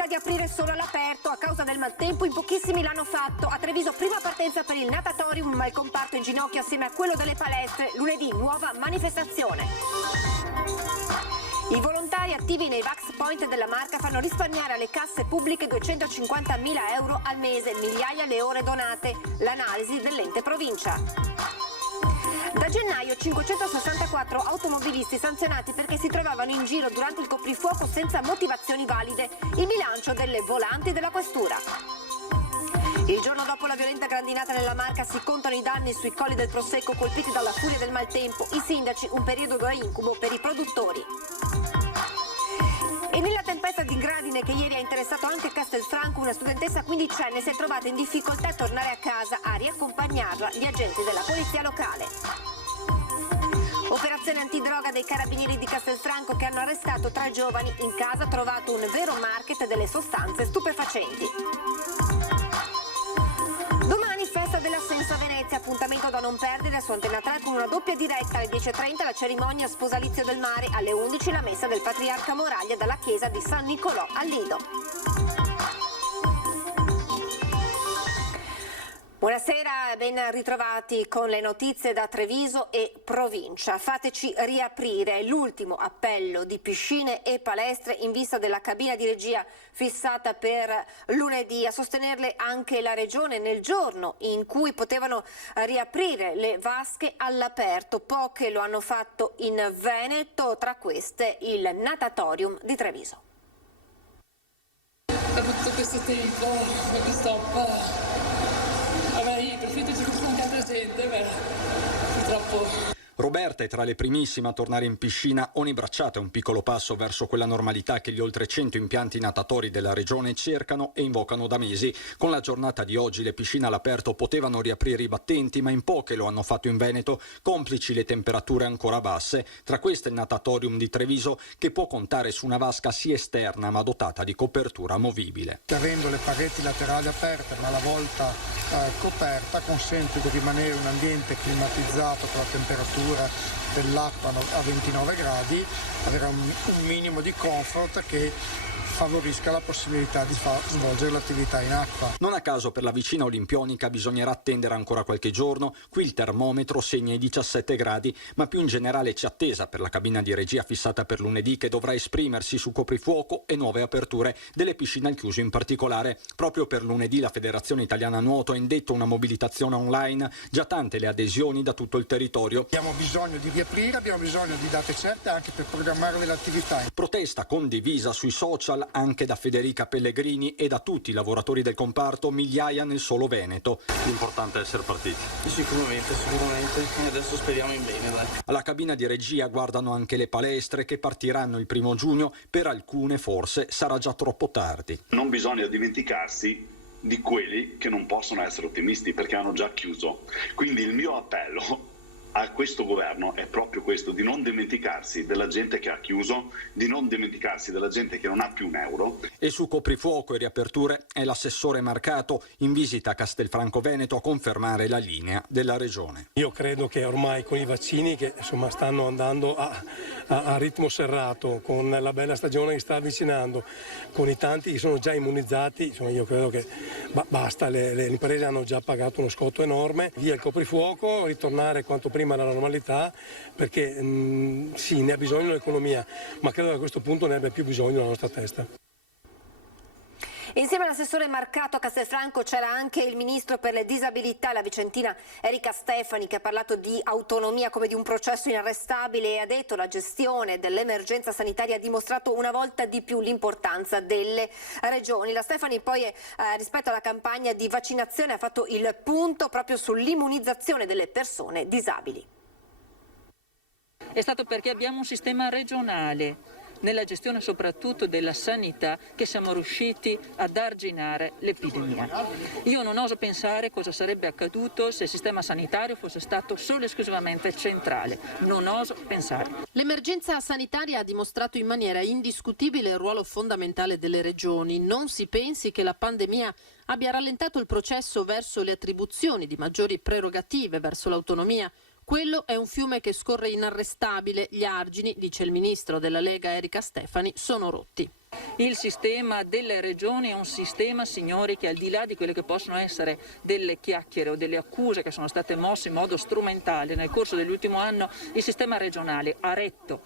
possibilità di aprire solo all'aperto a causa del maltempo, in pochissimi l'hanno fatto. A Treviso prima partenza per il natatorium, ma il comparto in ginocchio assieme a quello delle palestre. Lunedì nuova manifestazione. I volontari attivi nei Vax Point della Marca fanno risparmiare alle casse pubbliche 250.000 euro al mese, migliaia le ore donate. L'analisi dell'ente provincia. Da gennaio 564 automobilisti sanzionati perché si trovavano in giro durante il coprifuoco senza motivazioni valide. Il bilancio delle volanti della questura. Il giorno dopo la violenta grandinata nella Marca si contano i danni sui colli del Prosecco colpiti dalla furia del maltempo. I sindaci, un periodo da incubo per i produttori. E nella tempesta di gradine che ieri ha interessato anche Castelfranco, una studentessa quindicenne si è trovata in difficoltà a tornare a casa. A riaccompagnarla gli agenti della polizia locale. Operazione antidroga dei carabinieri di Castelfranco che hanno arrestato 3 giovani. In casa trovato un vero market delle sostanze stupefacenti. Domani festa dell'Ascenso a Venezia, appuntamento da non perdere su Antena 3 con una doppia diretta alle 10.30 la cerimonia Sposalizio del Mare, alle 11 la messa del Patriarca Moraglia dalla chiesa di San Nicolò al Lido. Buonasera, ben ritrovati con le notizie da Treviso e provincia. Fateci riaprire, è l'ultimo appello di piscine e palestre in vista della cabina di regia fissata per lunedì. A sostenerle anche la Regione nel giorno in cui potevano riaprire le vasche all'aperto. Poche lo hanno fatto in Veneto, tra queste il natatorium di Treviso. Dopo tutto questo tempo, questo stop, avrei preferito ci fosse anche altra gente, ma purtroppo. Roberta è tra le primissime a tornare in piscina. Ogni bracciata è un piccolo passo verso quella normalità che gli oltre 100 impianti natatori della regione cercano e invocano da mesi. Con la giornata di oggi le piscine all'aperto potevano riaprire i battenti, ma in poche lo hanno fatto in Veneto, complici le temperature ancora basse. Tra queste il natatorium di Treviso, che può contare su una vasca sia esterna ma dotata di copertura movibile. Avendo le pareti laterali aperte ma la volta coperta consente di rimanere in un ambiente climatizzato con la temperatura dell'acqua a 29 gradi, avere un minimo di comfort che favorisca la possibilità di svolgere l'attività in acqua. Non a caso per la vicina olimpionica bisognerà attendere ancora qualche giorno. Qui il termometro segna i 17 gradi, ma più in generale c'è attesa per la cabina di regia fissata per lunedì, che dovrà esprimersi su coprifuoco e nuove aperture delle piscine al chiuso in particolare. Proprio per lunedì la Federazione Italiana Nuoto ha indetto una mobilitazione online, già tante le adesioni da tutto il territorio. Abbiamo bisogno di riaprire, abbiamo bisogno di date certe anche per programmare delle attività. Protesta condivisa sui social anche da Federica Pellegrini e da tutti i lavoratori del comparto, migliaia nel solo Veneto. L'importante è essere partiti. Sicuramente, e adesso speriamo in bene, dai. Alla cabina di regia guardano anche le palestre che partiranno il 1° giugno, per alcune forse sarà già troppo tardi. Non bisogna dimenticarsi di quelli che non possono essere ottimisti perché hanno già chiuso. Quindi il mio appello a questo governo è proprio questo, di non dimenticarsi della gente che ha chiuso, di non dimenticarsi della gente che non ha più un euro. E su coprifuoco e riaperture è l'assessore Marcato in visita a Castelfranco Veneto a confermare la linea della regione. Io credo che ormai con i vaccini che insomma stanno andando a ritmo serrato, con la bella stagione che sta avvicinando, con i tanti che sono già immunizzati, insomma io credo che basta, le imprese hanno già pagato uno scotto enorme, via il coprifuoco, ritornare quanto prima alla normalità, perché sì, ne ha bisogno l'economia, ma credo che a questo punto ne abbia più bisogno la nostra testa. Insieme all'assessore Marcato a Castelfranco c'era anche il ministro per le disabilità, la vicentina Erika Stefani, che ha parlato di autonomia come di un processo inarrestabile e ha detto la gestione dell'emergenza sanitaria ha dimostrato una volta di più l'importanza delle regioni. La Stefani poi rispetto alla campagna di vaccinazione ha fatto il punto proprio sull'immunizzazione delle persone disabili. È stato perché abbiamo un sistema regionale nella gestione soprattutto della sanità che siamo riusciti ad arginare l'epidemia. Io non oso pensare cosa sarebbe accaduto se il sistema sanitario fosse stato solo e esclusivamente centrale. Non oso pensare. L'emergenza sanitaria ha dimostrato in maniera indiscutibile il ruolo fondamentale delle regioni. Non si pensi che la pandemia abbia rallentato il processo verso le attribuzioni di maggiori prerogative verso l'autonomia. Quello è un fiume che scorre inarrestabile. Gli argini, dice il ministro della Lega Erika Stefani, sono rotti. Il sistema delle regioni è un sistema, signori, che al di là di quelle che possono essere delle chiacchiere o delle accuse che sono state mosse in modo strumentale nel corso dell'ultimo anno, il sistema regionale ha retto.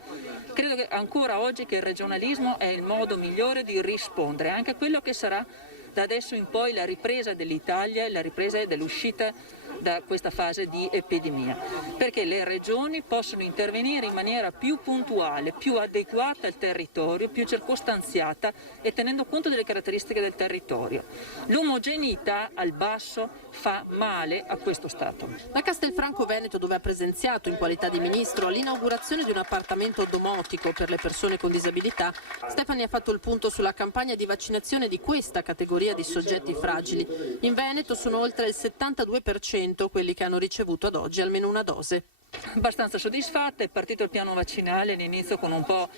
Credo che ancora oggi che il regionalismo è il modo migliore di rispondere anche a quello che sarà da adesso in poi la ripresa dell'Italia e la ripresa dell'uscita da questa fase di epidemia, perché le regioni possono intervenire in maniera più puntuale, più adeguata al territorio, più circostanziata e tenendo conto delle caratteristiche del territorio. L'omogeneità al basso fa male a questo Stato. Da Castelfranco Veneto, dove ha presenziato in qualità di ministro all'inaugurazione di un appartamento domotico per le persone con disabilità, Stefani ha fatto il punto sulla campagna di vaccinazione di questa categoria di soggetti fragili. In Veneto sono oltre il 72% quelli che hanno ricevuto ad oggi almeno una dose. Abbastanza soddisfatta, è partito il piano vaccinale all'inizio con un po'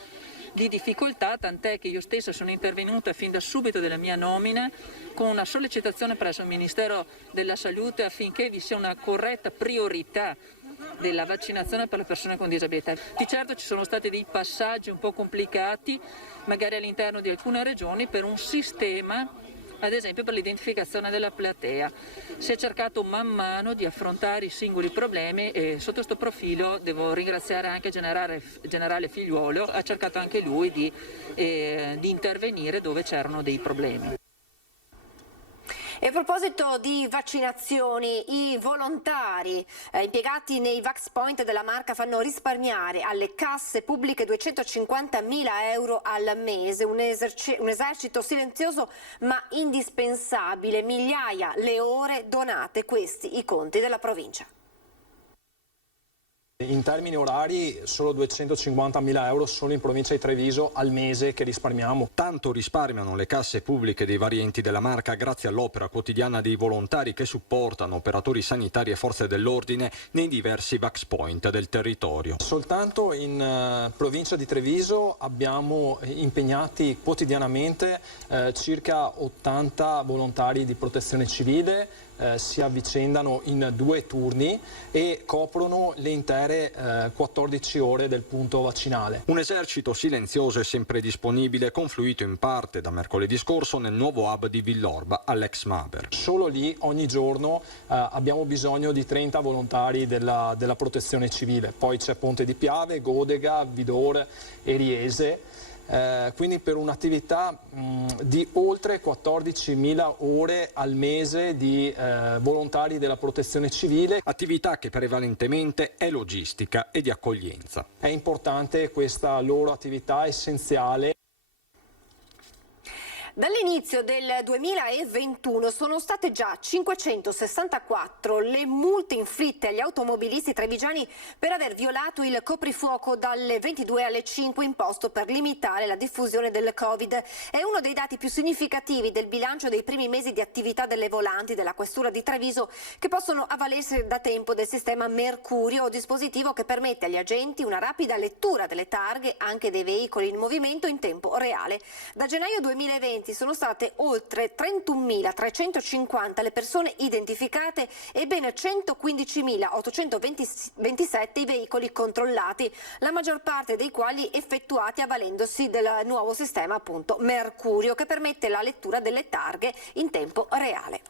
di difficoltà, tant'è che io stessa sono intervenuta fin da subito della mia nomina con una sollecitazione presso il Ministero della Salute affinché vi sia una corretta priorità della vaccinazione per le persone con disabilità. Di certo ci sono stati dei passaggi un po' complicati, magari all'interno di alcune regioni, per un sistema, ad esempio per l'identificazione della platea. Si è cercato man mano di affrontare i singoli problemi e sotto questo profilo devo ringraziare anche il generale Figliuolo, ha cercato anche lui di intervenire dove c'erano dei problemi. E a proposito di vaccinazioni, i volontari impiegati nei Vax Point della Marca fanno risparmiare alle casse pubbliche 250.000 euro al mese, un esercito silenzioso ma indispensabile, migliaia le ore donate, questi i conti della provincia. In termini orari solo 250.000 euro solo in provincia di Treviso al mese che risparmiamo. Tanto risparmiano le casse pubbliche dei vari enti della Marca grazie all'opera quotidiana dei volontari che supportano operatori sanitari e forze dell'ordine nei diversi Vax Point del territorio. Soltanto in provincia di Treviso abbiamo impegnati quotidianamente circa 80 volontari di protezione civile. Si avvicendano in 2 turni e coprono le intere 14 ore del punto vaccinale. Un esercito silenzioso e sempre disponibile, confluito in parte da mercoledì scorso nel nuovo hub di Villorba all'ex Maber. Solo lì ogni giorno abbiamo bisogno di 30 volontari della protezione civile, poi c'è Ponte di Piave, Godega, Vidor e Riese. Quindi per un'attività di oltre 14.000 ore al mese di volontari della protezione civile. Attività che prevalentemente è logistica e di accoglienza. È importante questa loro attività essenziale. Dall'inizio del 2021 sono state già 564 le multe inflitte agli automobilisti trevigiani per aver violato il coprifuoco dalle 22 alle 5 imposto per limitare la diffusione del Covid. È uno dei dati più significativi del bilancio dei primi mesi di attività delle volanti della Questura di Treviso, che possono avvalersi da tempo del sistema Mercurio, dispositivo che permette agli agenti una rapida lettura delle targhe anche dei veicoli in movimento in tempo reale. Da gennaio 2020 sono state oltre 31.350 le persone identificate e ben 115.827 i veicoli controllati, la maggior parte dei quali effettuati avvalendosi del nuovo sistema appunto Mercurio, che permette la lettura delle targhe in tempo reale.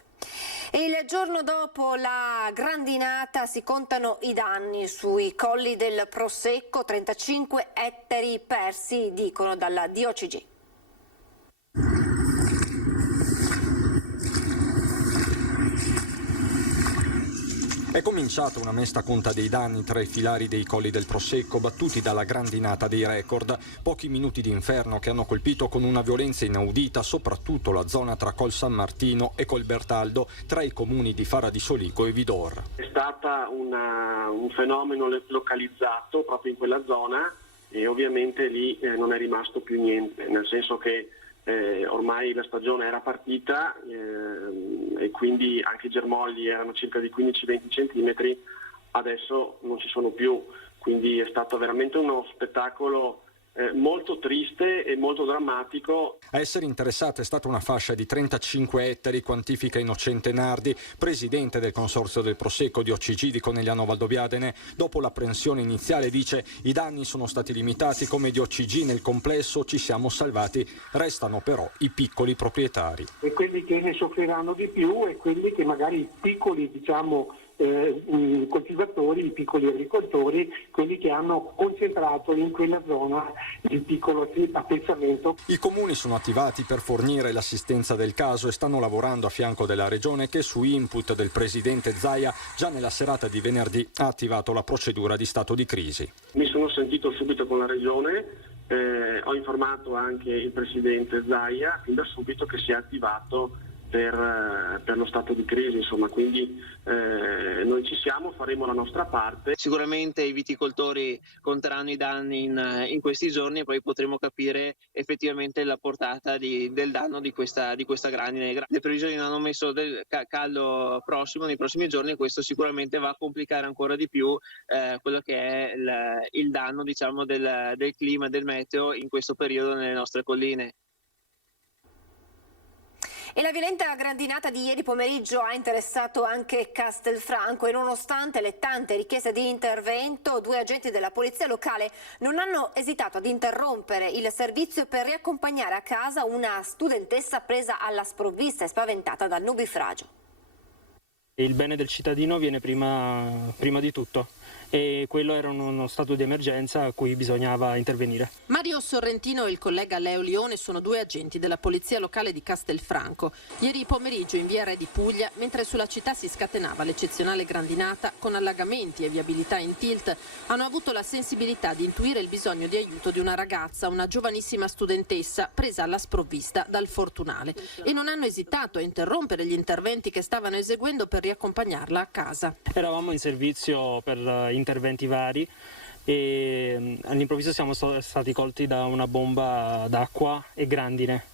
E il giorno dopo la grandinata si contano i danni sui colli del Prosecco, 35 ettari persi, dicono dalla DOCG. È cominciata una mesta conta dei danni tra i filari dei colli del Prosecco battuti dalla grandinata dei record. Pochi minuti di inferno che hanno colpito con una violenza inaudita soprattutto la zona tra Col San Martino e Col Bertaldo, tra i comuni di Fara di Solico e Vidor. È stata un fenomeno localizzato proprio in quella zona e ovviamente lì non è rimasto più niente, nel senso che ormai la stagione era partita e quindi anche i germogli erano circa di 15-20 centimetri, adesso non ci sono più, quindi è stato veramente uno spettacolo molto triste e molto drammatico. A essere interessata è stata una fascia di 35 ettari, quantifica Innocente Nardi, presidente del consorzio del Prosecco di OCG di Conegliano Valdobbiadene. Dopo l'apprensione iniziale dice: i danni sono stati limitati, come di OCG nel complesso ci siamo salvati, restano però i piccoli proprietari. E quelli che ne soffriranno di più e quelli che magari i piccoli, coltivatori, i piccoli agricoltori, quelli che hanno concentrato in quella zona il piccolo appezzamento. I comuni sono attivati per fornire l'assistenza del caso e stanno lavorando a fianco della regione che, su input del presidente Zaia, già nella serata di venerdì ha attivato la procedura di stato di crisi. Mi sono sentito subito con la regione, ho informato anche il presidente Zaia fin da subito che si è attivato per lo stato di crisi, insomma, quindi noi ci siamo, faremo la nostra parte. Sicuramente i viticoltori conteranno i danni in questi giorni e poi potremo capire effettivamente la portata del danno di questa grandine. Le previsioni non hanno messo del caldo prossimo nei prossimi giorni e questo sicuramente va a complicare ancora di più quello che è il danno, diciamo, del clima, del meteo in questo periodo nelle nostre colline. E la violenta grandinata di ieri pomeriggio ha interessato anche Castelfranco e nonostante le tante richieste di intervento, 2 agenti della polizia locale non hanno esitato ad interrompere il servizio per riaccompagnare a casa una studentessa presa alla sprovvista e spaventata dal nubifragio. Il bene del cittadino viene prima di tutto e quello era uno stato di emergenza a cui bisognava intervenire. Mario Sorrentino e il collega Leo Lione sono 2 agenti della polizia locale di Castelfranco. Ieri pomeriggio in via Re di Puglia, mentre sulla città si scatenava l'eccezionale grandinata con allagamenti e viabilità in tilt, hanno avuto la sensibilità di intuire il bisogno di aiuto di una ragazza, una giovanissima studentessa presa alla sprovvista dal fortunale, e non hanno esitato a interrompere gli interventi che stavano eseguendo per riaccompagnarla a casa. Eravamo in servizio per interventi vari e all'improvviso siamo stati colti da una bomba d'acqua e grandine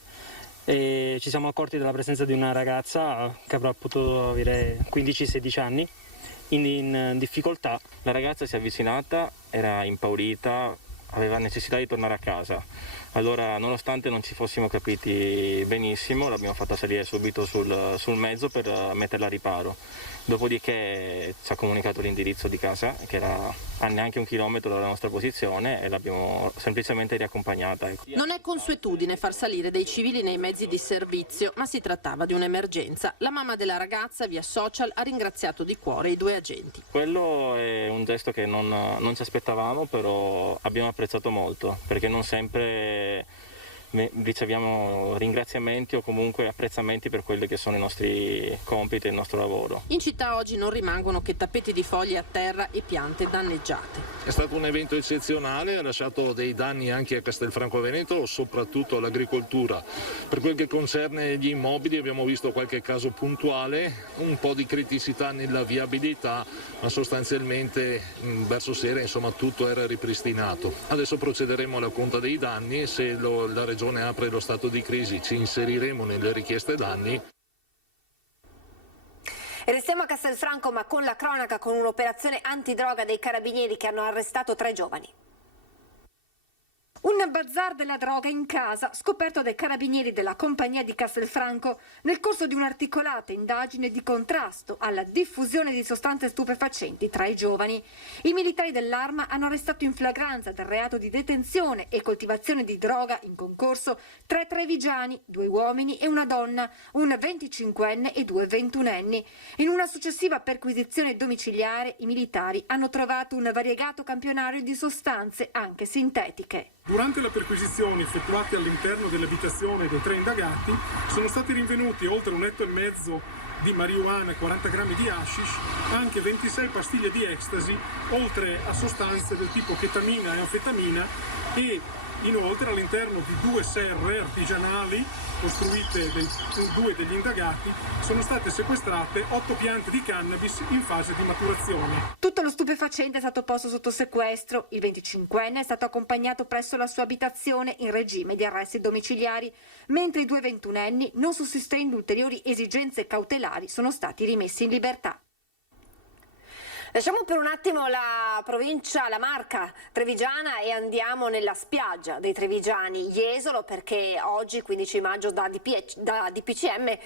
e ci siamo accorti della presenza di una ragazza che avrà potuto avere 15-16 anni in difficoltà. La ragazza si è avvicinata, era impaurita, aveva necessità di tornare a casa. Allora, nonostante non ci fossimo capiti benissimo, l'abbiamo fatta salire subito sul mezzo per metterla a riparo. Dopodiché ci ha comunicato l'indirizzo di casa, che era a neanche 1 chilometro dalla nostra posizione, e l'abbiamo semplicemente riaccompagnata. Non è consuetudine far salire dei civili nei mezzi di servizio, ma si trattava di un'emergenza. La mamma della ragazza via social ha ringraziato di cuore i 2 agenti. Quello è un gesto che non ci aspettavamo, però abbiamo apprezzato molto, perché non sempre riceviamo ringraziamenti o comunque apprezzamenti per quelli che sono i nostri compiti e il nostro lavoro. In città oggi non rimangono che tappeti di foglie a terra e piante danneggiate. È stato un evento eccezionale, ha lasciato dei danni anche a Castelfranco Veneto, soprattutto all'agricoltura. Per quel che concerne gli immobili abbiamo visto qualche caso puntuale, un po' di criticità nella viabilità, ma sostanzialmente verso sera tutto era ripristinato. Adesso procederemo alla conta dei danni e se la Regione apre lo stato di crisi ci inseriremo nelle richieste danni. E restiamo a Castelfranco, ma con la cronaca, con un'operazione antidroga dei carabinieri che hanno arrestato 3 giovani. Un bazar della droga in casa, scoperto dai carabinieri della compagnia di Castelfranco nel corso di un'articolata indagine di contrasto alla diffusione di sostanze stupefacenti tra i giovani. I militari dell'Arma hanno arrestato in flagranza del reato di detenzione e coltivazione di droga in concorso 3 trevigiani, 2 uomini e una donna, un 25enne e 2 ventunenni. In una successiva perquisizione domiciliare i militari hanno trovato un variegato campionario di sostanze anche sintetiche. Durante la perquisizione effettuate all'interno dell'abitazione dei 3 indagati sono stati rinvenuti oltre 1,5 etto di marijuana, 40 grammi di hashish, anche 26 pastiglie di ecstasy, oltre a sostanze del tipo chetamina e anfetamina, e inoltre all'interno di 2 serre artigianali costruite dai 2 degli indagati sono state sequestrate 8 piante di cannabis in fase di maturazione. Tutto lo stupefacente è stato posto sotto sequestro. Il 25enne è stato accompagnato presso la sua abitazione in regime di arresti domiciliari, mentre i 2 ventunenni, non sussistendo ulteriori esigenze cautelari, sono stati rimessi in libertà. Lasciamo per un attimo la provincia, la Marca trevigiana e andiamo nella spiaggia dei trevigiani, Jesolo, perché oggi 15 maggio da DPCM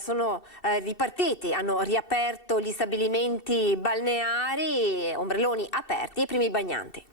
sono ripartiti, hanno riaperto gli stabilimenti balneari, ombrelloni aperti, i primi bagnanti.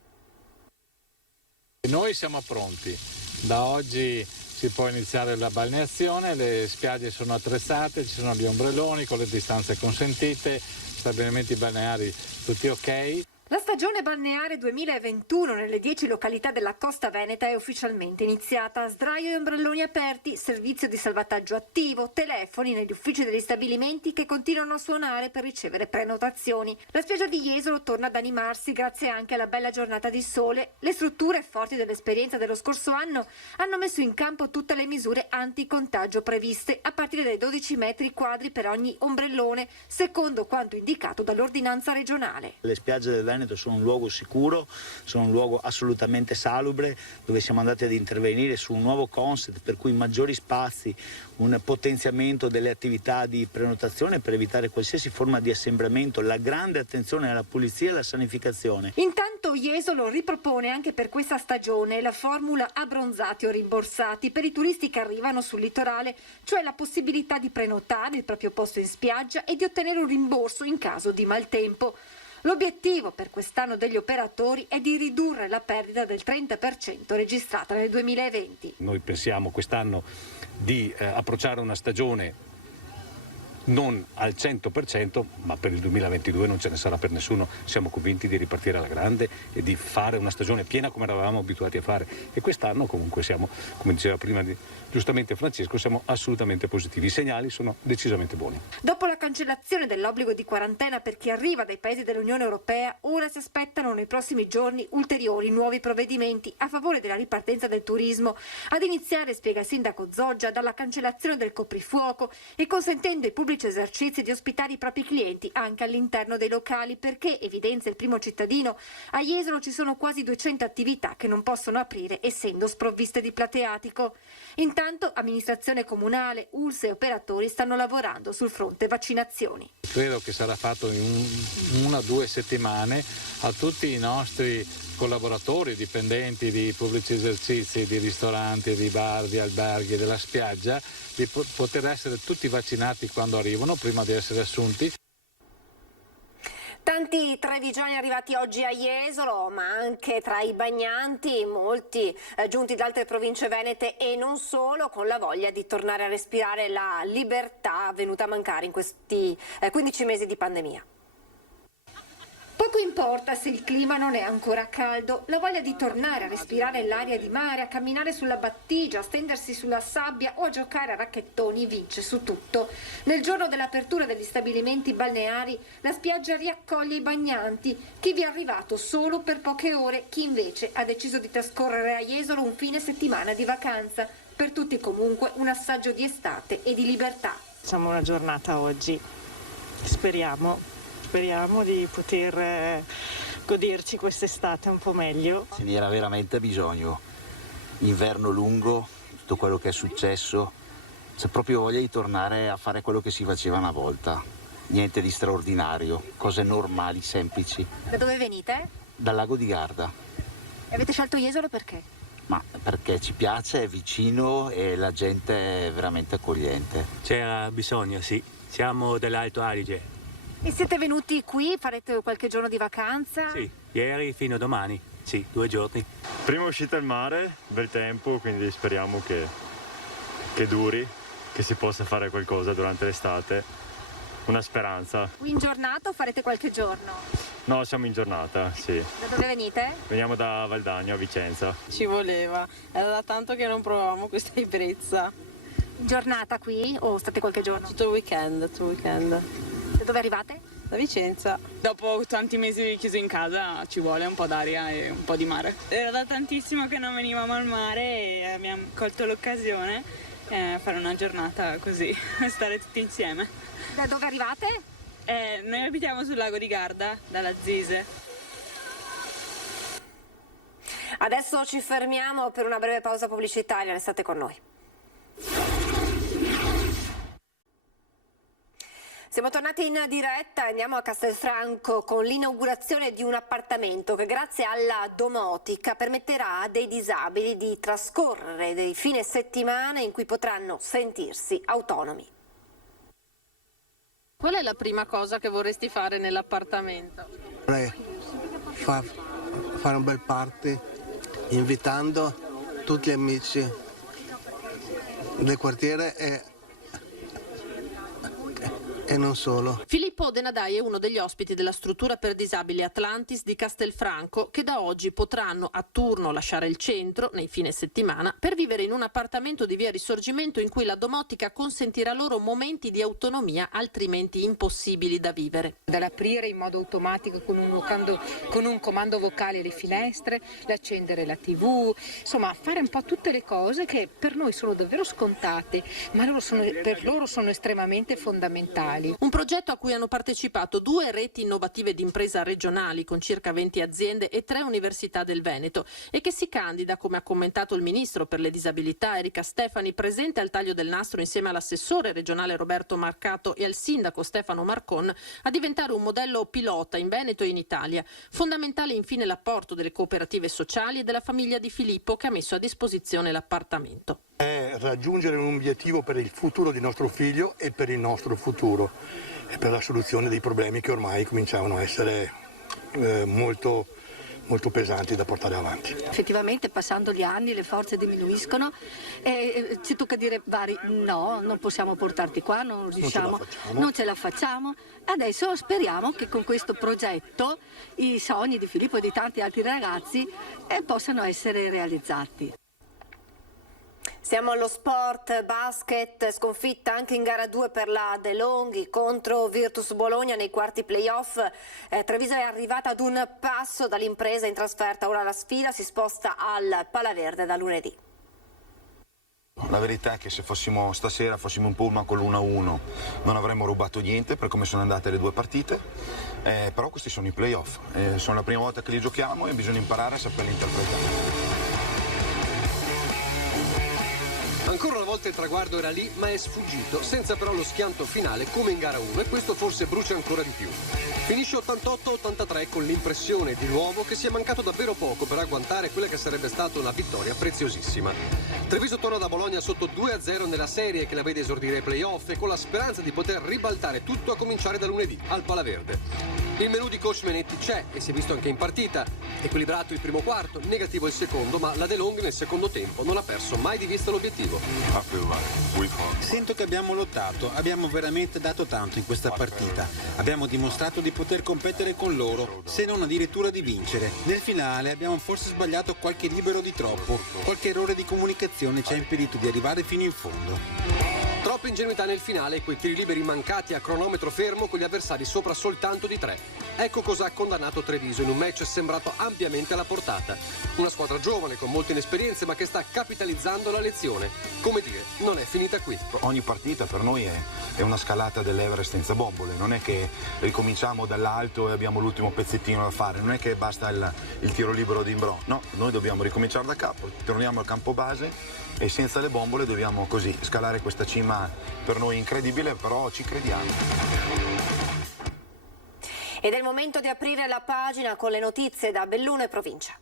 Noi siamo pronti, da oggi si può iniziare la balneazione, le spiagge sono attrezzate, ci sono gli ombrelloni con le distanze consentite, stabilimenti balneari tutti ok. La stagione balneare 2021 nelle 10 località della costa veneta è ufficialmente iniziata. Sdraio e ombrelloni aperti, servizio di salvataggio attivo, telefoni negli uffici degli stabilimenti che continuano a suonare per ricevere prenotazioni. La spiaggia di Jesolo torna ad animarsi grazie anche alla bella giornata di sole. Le strutture, forti dell'esperienza dello scorso anno, hanno messo in campo tutte le misure anticontagio previste, a partire dai 12 metri quadri per ogni ombrellone, secondo quanto indicato dall'ordinanza regionale. Le spiagge del Veneto sono un luogo sicuro, sono un luogo assolutamente salubre, dove siamo andati ad intervenire su un nuovo concept per cui maggiori spazi, un potenziamento delle attività di prenotazione per evitare qualsiasi forma di assembramento, la grande attenzione alla pulizia e alla sanificazione. Intanto Jesolo ripropone anche per questa stagione la formula abbronzati o rimborsati per i turisti che arrivano sul litorale, cioè la possibilità di prenotare il proprio posto in spiaggia e di ottenere un rimborso in caso di maltempo. L'obiettivo per quest'anno degli operatori è di ridurre la perdita del 30% registrata nel 2020. Noi pensiamo quest'anno di approcciare una stagione non al 100%, ma per il 2022 non ce ne sarà per nessuno. Siamo convinti di ripartire alla grande e di fare una stagione piena come eravamo abituati a fare. E quest'anno comunque siamo, come diceva prima giustamente Francesco, siamo assolutamente positivi. I segnali sono decisamente buoni. Dopo la cancellazione dell'obbligo di quarantena per chi arriva dai paesi dell'Unione Europea, ora si aspettano nei prossimi giorni ulteriori nuovi provvedimenti a favore della ripartenza del turismo, ad iniziare, spiega il sindaco Zoggia, dalla cancellazione del coprifuoco e consentendo ai pubblici esercizi di ospitare i propri clienti anche all'interno dei locali, perché, evidenzia il primo cittadino, a Jesolo ci sono quasi 200 attività che non possono aprire essendo sprovviste di plateatico. Intanto amministrazione comunale, ULSS e operatori stanno lavorando sul fronte vaccinazioni. Credo che sarà fatto in 1 o 2 settimane a tutti i nostri collaboratori, dipendenti di pubblici esercizi, di ristoranti, di bar, di alberghi, della spiaggia, di poter essere tutti vaccinati quando arrivano, prima di essere assunti. Tanti trevigiani arrivati oggi a Jesolo, ma anche tra i bagnanti, molti giunti da altre province venete e non solo, con la voglia di tornare a respirare la libertà venuta a mancare in questi 15 mesi di pandemia. Poco importa se il clima non è ancora caldo, la voglia di tornare a respirare l'aria di mare, a camminare sulla battigia, a stendersi sulla sabbia o a giocare a racchettoni vince su tutto. Nel giorno dell'apertura degli stabilimenti balneari, la spiaggia riaccoglie i bagnanti, chi vi è arrivato solo per poche ore, chi invece ha deciso di trascorrere a Jesolo un fine settimana di vacanza. Per tutti comunque un assaggio di estate e di libertà. Facciamo una giornata oggi, speriamo di poter goderci quest'estate un po' meglio. Ce n'era veramente bisogno, inverno lungo, tutto quello che è successo, c'è proprio voglia di tornare a fare quello che si faceva una volta, niente di straordinario, cose normali, semplici. Da dove venite? Dal lago di Garda. E avete scelto Jesolo perché? Ma perché ci piace, è vicino e la gente è veramente accogliente. C'era bisogno, sì, siamo dell'Alto Adige. E siete venuti qui? Farete qualche giorno di vacanza? Sì, ieri fino a domani, sì, 2 giorni. Prima uscita al mare, bel tempo, quindi speriamo che duri, che si possa fare qualcosa durante l'estate. Una speranza. Qui in giornata o farete qualche giorno? No, siamo in giornata, sì. Da dove venite? Veniamo da Valdagno, a Vicenza. Ci voleva, era da tanto che non provavamo questa ebbrezza. In giornata qui o state qualche giorno? Tutto il weekend. Da dove arrivate? Da Vicenza. Dopo tanti mesi chiusi in casa ci vuole un po' d'aria e un po' di mare. Era da tantissimo che non venivamo al mare e abbiamo colto l'occasione a fare una giornata così, stare tutti insieme. Da dove arrivate? Noi abitiamo sul lago di Garda, dalla Zise. Adesso ci fermiamo per una breve pausa pubblicitaria, restate con noi. Siamo tornati in diretta e andiamo a Castelfranco con l'inaugurazione di un appartamento che grazie alla domotica permetterà a dei disabili di trascorrere dei fine settimana in cui potranno sentirsi autonomi. Qual è la prima cosa che vorresti fare nell'appartamento? Vorrei fare un bel party invitando tutti gli amici del quartiere e non solo. Filippo Denadai è uno degli ospiti della struttura per disabili Atlantis di Castelfranco, che da oggi potranno a turno lasciare il centro nei fine settimana per vivere in un appartamento di via Risorgimento in cui la domotica consentirà loro momenti di autonomia altrimenti impossibili da vivere. Dall'aprire in modo automatico con un comando vocale le finestre, l'accendere la TV, insomma fare un po' tutte le cose che per noi sono davvero scontate, ma per loro sono estremamente fondamentali. Un progetto a cui hanno partecipato 2 reti innovative di impresa regionali con circa 20 aziende e 3 università del Veneto e che si candida, come ha commentato il ministro per le disabilità Erika Stefani, presente al taglio del nastro insieme all'assessore regionale Roberto Marcato e al sindaco Stefano Marcon, a diventare un modello pilota in Veneto e in Italia. Fondamentale infine l'apporto delle cooperative sociali e della famiglia di Filippo, che ha messo a disposizione l'appartamento. È raggiungere un obiettivo per il futuro di nostro figlio e per il nostro futuro e per la soluzione dei problemi che ormai cominciavano a essere molto pesanti da portare avanti. Effettivamente passando gli anni le forze diminuiscono e ci tocca dire no, non possiamo portarti qua, non riusciamo, non ce la facciamo. Adesso speriamo che con questo progetto i sogni di Filippo e di tanti altri ragazzi possano essere realizzati. Siamo allo sport, basket, sconfitta anche in gara 2 per la De Longhi contro Virtus Bologna nei quarti playoff. Treviso è arrivata ad un passo dall'impresa in trasferta, ora la sfida si sposta al Palaverde da lunedì. La verità è che se stasera fossimo in pullman con l'1-1 non avremmo rubato niente per come sono andate le 2 partite, però questi sono i playoff, sono la prima volta che li giochiamo e bisogna imparare a saperli interpretare. Ancora una volta il traguardo era lì, ma è sfuggito, senza però lo schianto finale come in gara 1 e questo forse brucia ancora di più. Finisce 88-83 con l'impressione di nuovo che sia mancato davvero poco per agguantare quella che sarebbe stata una vittoria preziosissima. Treviso torna da Bologna sotto 2-0 nella serie che la vede esordire ai playoff e con la speranza di poter ribaltare tutto a cominciare da lunedì al Palaverde. Il menù di coach Menetti c'è e si è visto anche in partita. Equilibrato il primo quarto, negativo il secondo, ma la De Longhi nel secondo tempo non ha perso mai di vista l'obiettivo. Sento che abbiamo lottato, abbiamo veramente dato tanto in questa partita. Abbiamo dimostrato di poter competere con loro, se non addirittura di vincere. Nel finale abbiamo forse sbagliato qualche libero di troppo, qualche errore di comunicazione ci ha impedito di arrivare fino in fondo. Troppa ingenuità nel finale e quei tiri liberi mancati a cronometro fermo con gli avversari sopra soltanto di 3. Ecco cosa ha condannato Treviso in un match sembrato ampiamente alla portata. Una squadra giovane con molte inesperienze ma che sta capitalizzando la lezione. Come dire, non è finita qui. Ogni partita per noi è una scalata dell'Everest senza bombole, non è che ricominciamo dall'alto e abbiamo l'ultimo pezzettino da fare, non è che basta il tiro libero di Imbro, no, noi dobbiamo ricominciare da capo, torniamo al campo base e senza le bombole dobbiamo così scalare questa cima per noi incredibile, però ci crediamo. Ed è il momento di aprire la pagina con le notizie da Belluno e provincia.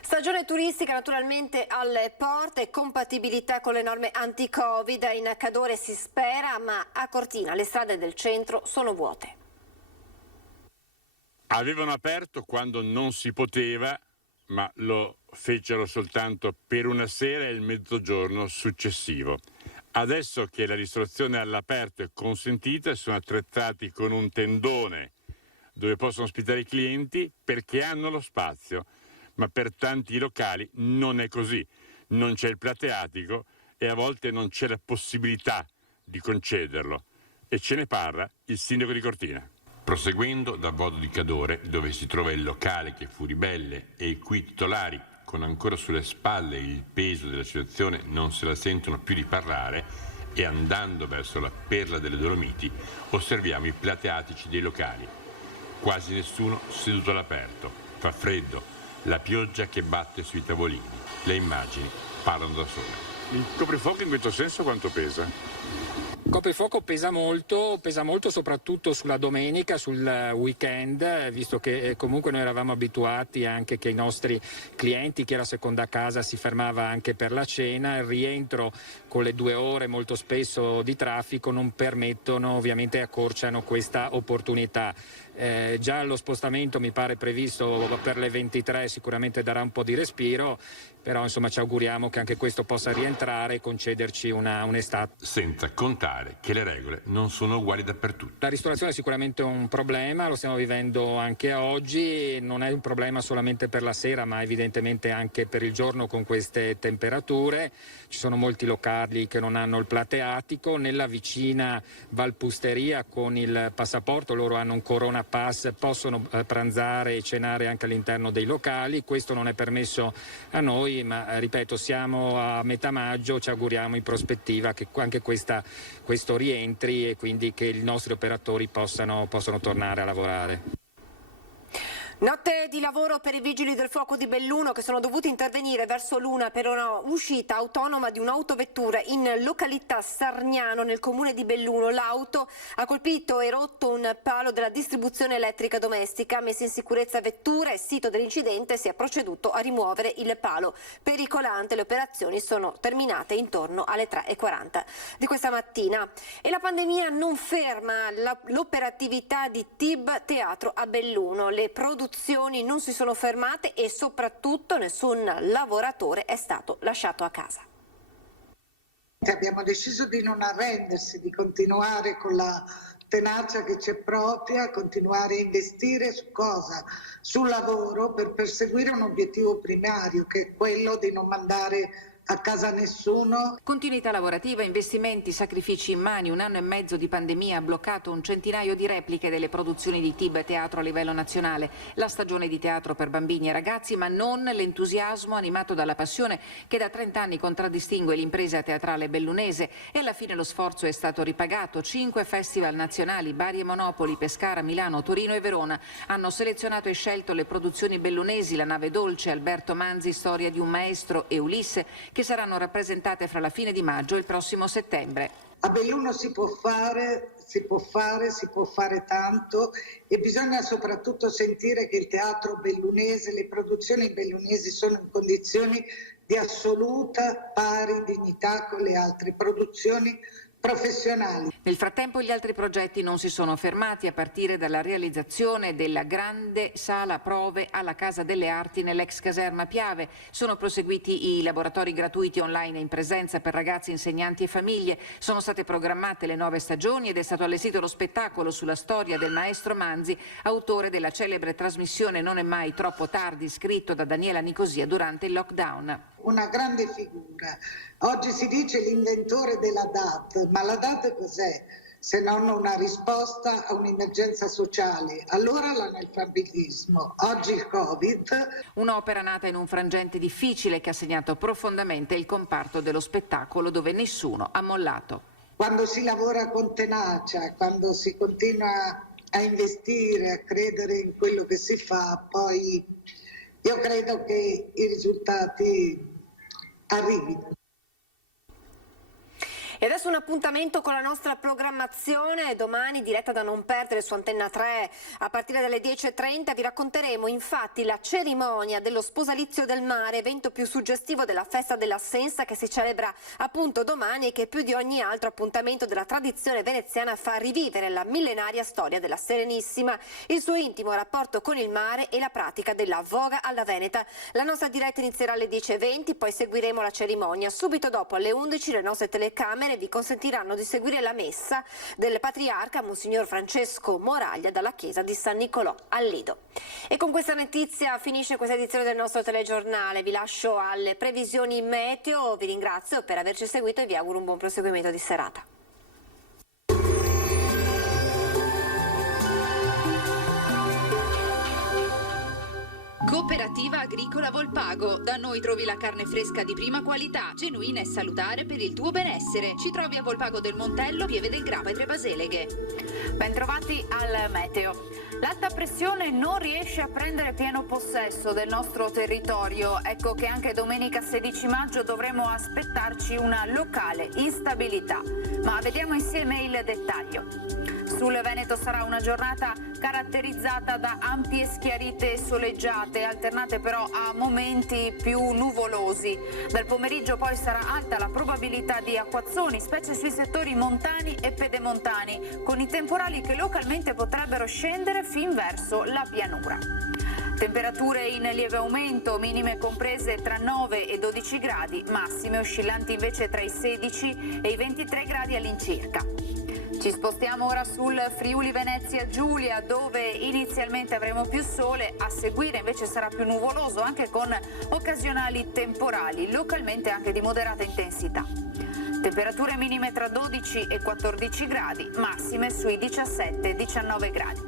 Stagione turistica naturalmente alle porte, compatibilità con le norme anti-Covid, in Cadore si spera, ma a Cortina le strade del centro sono vuote. Avevano aperto quando non si poteva, ma lo fecero soltanto per una sera e il mezzogiorno successivo. Adesso che la ristorazione all'aperto è consentita, sono attrezzati con un tendone dove possono ospitare i clienti perché hanno lo spazio, ma per tanti locali non è così. Non c'è il plateatico e a volte non c'è la possibilità di concederlo. E ce ne parla il sindaco di Cortina. Proseguendo da Vodo di Cadore, dove si trova il locale che fu ribelle e i cui titolari, con ancora sulle spalle il peso della situazione, non se la sentono più di parlare, e andando verso la Perla delle Dolomiti, osserviamo i plateatici dei locali. Quasi nessuno seduto all'aperto. Fa freddo, la pioggia che batte sui tavolini. Le immagini parlano da sole. Il coprifuoco in questo senso quanto pesa? Il coprifuoco pesa molto soprattutto sulla domenica, sul weekend, visto che comunque noi eravamo abituati anche che i nostri clienti, chi era seconda casa, si fermava anche per la cena. Il rientro con le 2 ore molto spesso di traffico non permettono, ovviamente accorciano questa opportunità. Già lo spostamento mi pare previsto per le 23, sicuramente darà un po' di respiro, però insomma ci auguriamo che anche questo possa rientrare e concederci un'estate. Senza contare che le regole non sono uguali dappertutto. La ristorazione è sicuramente un problema, lo stiamo vivendo anche oggi, non è un problema solamente per la sera ma evidentemente anche per il giorno con queste temperature. Ci sono molti locali che non hanno il plateatico, nella vicina Valpusteria con il passaporto loro hanno un Corona Pass, possono pranzare e cenare anche all'interno dei locali, questo non è permesso a noi, ma ripeto siamo a metà maggio, ci auguriamo in prospettiva che anche questo rientri e quindi che i nostri operatori possano tornare a lavorare. Notte di lavoro per i vigili del fuoco di Belluno che sono dovuti intervenire verso l'una per una uscita autonoma di un'autovettura in località Sargnano nel comune di Belluno. L'auto ha colpito e rotto un palo della distribuzione elettrica domestica, messa in sicurezza vettura e sito dell'incidente si è proceduto a rimuovere il palo pericolante. Le operazioni sono terminate intorno alle 3:40 di questa mattina. E la pandemia non ferma l'operatività di TIB Teatro a Belluno. Le produzioni non si sono fermate e soprattutto nessun lavoratore è stato lasciato a casa. Abbiamo deciso di non arrendersi, di continuare con la tenacia che c'è propria, continuare a investire su cosa? Sul lavoro per perseguire un obiettivo primario che è quello di non mandare a casa nessuno. Continuità lavorativa, investimenti, sacrifici immani. 1 anno e mezzo di pandemia ha bloccato un centinaio di repliche delle produzioni di TIB Teatro a livello nazionale. La stagione di teatro per bambini e ragazzi, ma non l'entusiasmo animato dalla passione che da 30 anni contraddistingue l'impresa teatrale bellunese. E alla fine lo sforzo è stato ripagato. 5 festival nazionali, Bari e Monopoli, Pescara, Milano, Torino e Verona hanno selezionato e scelto le produzioni bellunesi, La nave dolce, Alberto Manzi, Storia di un maestro e Ulisse, che saranno rappresentate fra la fine di maggio e il prossimo settembre. A Belluno si può fare tanto e bisogna soprattutto sentire che il teatro bellunese, le produzioni bellunesi sono in condizioni di assoluta pari dignità con le altre produzioni professionali. Nel frattempo gli altri progetti non si sono fermati, a partire dalla realizzazione della grande sala prove alla Casa delle Arti nell'ex caserma Piave. Sono proseguiti i laboratori gratuiti online e in presenza per ragazzi, insegnanti e famiglie. Sono state programmate le nuove stagioni ed è stato allestito lo spettacolo sulla storia del maestro Manzi, autore della celebre trasmissione Non è mai troppo tardi, scritto da Daniela Nicosia durante il lockdown. Una grande figura. Oggi si dice l'inventore della DAT, ma la DAT cos'è? Se non una risposta a un'emergenza sociale. Allora l'analfabetismo, oggi il Covid. Un'opera nata in un frangente difficile che ha segnato profondamente il comparto dello spettacolo dove nessuno ha mollato. Quando si lavora con tenacia, quando si continua a investire, a credere in quello che si fa, poi io credo che i risultati arrivino. E adesso un appuntamento con la nostra programmazione, domani diretta da non perdere su Antenna 3 a partire dalle 10:30 vi racconteremo infatti la cerimonia dello Sposalizio del Mare, evento più suggestivo della festa dell'Assenza che si celebra appunto domani e che più di ogni altro appuntamento della tradizione veneziana fa rivivere la millenaria storia della Serenissima, il suo intimo rapporto con il mare e la pratica della voga alla veneta. La nostra diretta inizierà alle 10:20, poi seguiremo la cerimonia. Subito dopo alle 11 le nostre telecamere vi consentiranno di seguire la messa del patriarca Monsignor Francesco Moraglia dalla chiesa di San Nicolò al Lido. E con questa notizia finisce questa edizione del nostro telegiornale. Vi lascio alle previsioni meteo, vi ringrazio per averci seguito e vi auguro un buon proseguimento di serata. Cooperativa Agricola Volpago. Da noi trovi la carne fresca di prima qualità, genuina e salutare per il tuo benessere. Ci trovi a Volpago del Montello, Pieve del Grappa e Trebaseleghe. Bentrovati al meteo. L'alta pressione non riesce a prendere pieno possesso del nostro territorio. Ecco che anche domenica 16 maggio dovremo aspettarci una locale instabilità. Ma vediamo insieme il dettaglio. Sul Veneto sarà una giornata caratterizzata da ampie schiarite soleggiate, alternate però a momenti più nuvolosi. Dal pomeriggio poi sarà alta la probabilità di acquazzoni, specie sui settori montani e pedemontani, con i temporali che localmente potrebbero scendere fin verso la pianura. Temperature in lieve aumento, minime comprese tra 9 e 12 gradi, massime oscillanti invece tra i 16 e i 23 gradi all'incirca. Ci spostiamo ora sul Friuli Venezia Giulia, dove inizialmente avremo più sole, a seguire invece sarà più nuvoloso, anche con occasionali temporali, localmente anche di moderata intensità. Temperature minime tra 12 e 14 gradi, massime sui 17-19 gradi.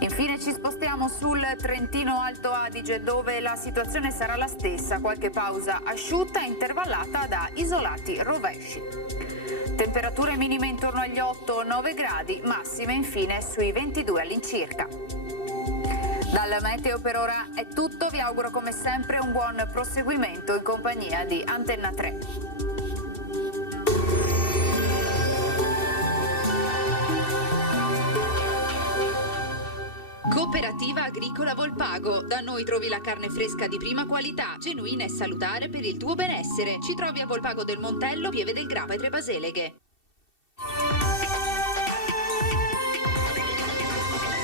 Infine ci spostiamo sul Trentino Alto Adige, dove la situazione sarà la stessa, qualche pausa asciutta intervallata da isolati rovesci. Temperature minime intorno agli 8-9 gradi, massime infine sui 22 all'incirca. Dal meteo per ora è tutto, vi auguro come sempre un buon proseguimento in compagnia di Antenna 3. Cooperativa Agricola Volpago. Da noi trovi la carne fresca di prima qualità, genuina e salutare per il tuo benessere. Ci trovi a Volpago del Montello, Pieve del Grappa e Trebaseleghe.